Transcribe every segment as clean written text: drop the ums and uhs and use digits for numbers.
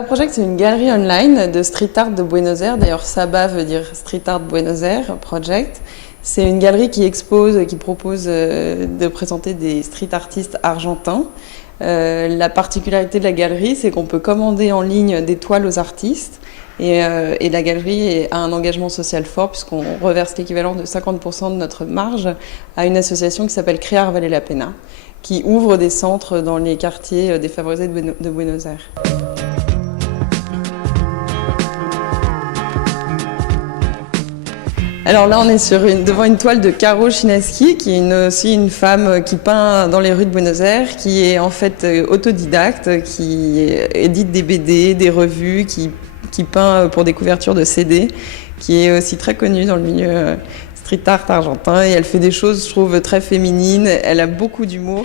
Saba Project, c'est une galerie online de street art de Buenos Aires. D'ailleurs, Saba veut dire Street Art Buenos Aires Project. C'est une galerie qui expose, qui propose de présenter des street artistes argentins. La particularité de la galerie, c'est qu'on peut commander en ligne des toiles aux artistes. Et la galerie a un engagement social fort puisqu'on reverse l'équivalent de 50% de notre marge à une association qui s'appelle Crear Vale la Pena, qui ouvre des centres dans les quartiers défavorisés de Buenos Aires. Alors là, on est devant une toile de Caro Chinaski, qui est aussi une femme qui peint dans les rues de Buenos Aires, qui est en fait autodidacte, qui édite des BD, des revues, qui peint pour des couvertures de CD, qui est aussi très connue dans le milieu street art argentin. Et elle fait des choses, je trouve, très féminines. Elle a beaucoup d'humour.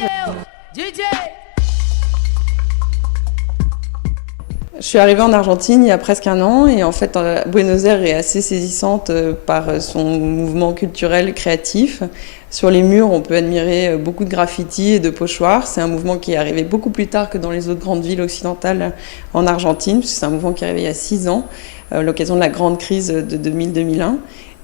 Je suis arrivée en Argentine il y a presque un an et en fait Buenos Aires est assez saisissante par son mouvement culturel créatif. Sur les murs, on peut admirer beaucoup de graffitis et de pochoirs. C'est un mouvement qui est arrivé beaucoup plus tard que dans les autres grandes villes occidentales en Argentine, puisque c'est un mouvement qui est arrivé il y a 6 ans, à l'occasion de la grande crise de 2000-2001.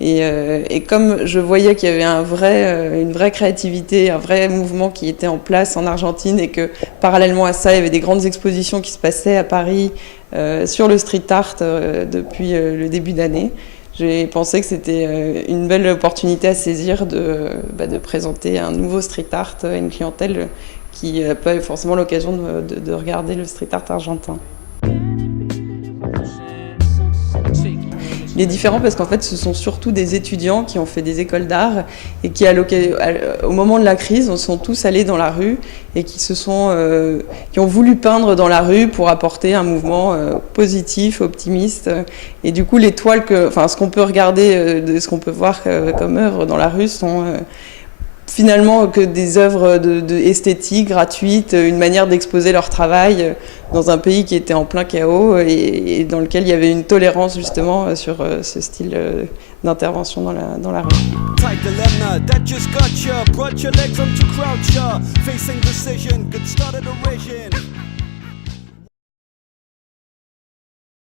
Et comme je voyais qu'il y avait une vraie créativité, un vrai mouvement qui était en place en Argentine et que parallèlement à ça, il y avait des grandes expositions qui se passaient à Paris sur le street art depuis le début d'année, j'ai pensé que c'était une belle opportunité à saisir de présenter un nouveau street art à une clientèle qui n'a pas eu forcément l'occasion de regarder le street art argentin. Il est différent parce qu'en fait, ce sont surtout des étudiants qui ont fait des écoles d'art et qui, au moment de la crise, sont tous allés dans la rue et qui ont voulu peindre dans la rue pour apporter un mouvement positif, optimiste. Et du coup, les toiles ce qu'on peut regarder, ce qu'on peut voir comme œuvres dans la rue sont finalement que des œuvres esthétiques, gratuites, une manière d'exposer leur travail dans un pays qui était en plein chaos et dans lequel il y avait une tolérance justement sur ce style d'intervention dans la rue.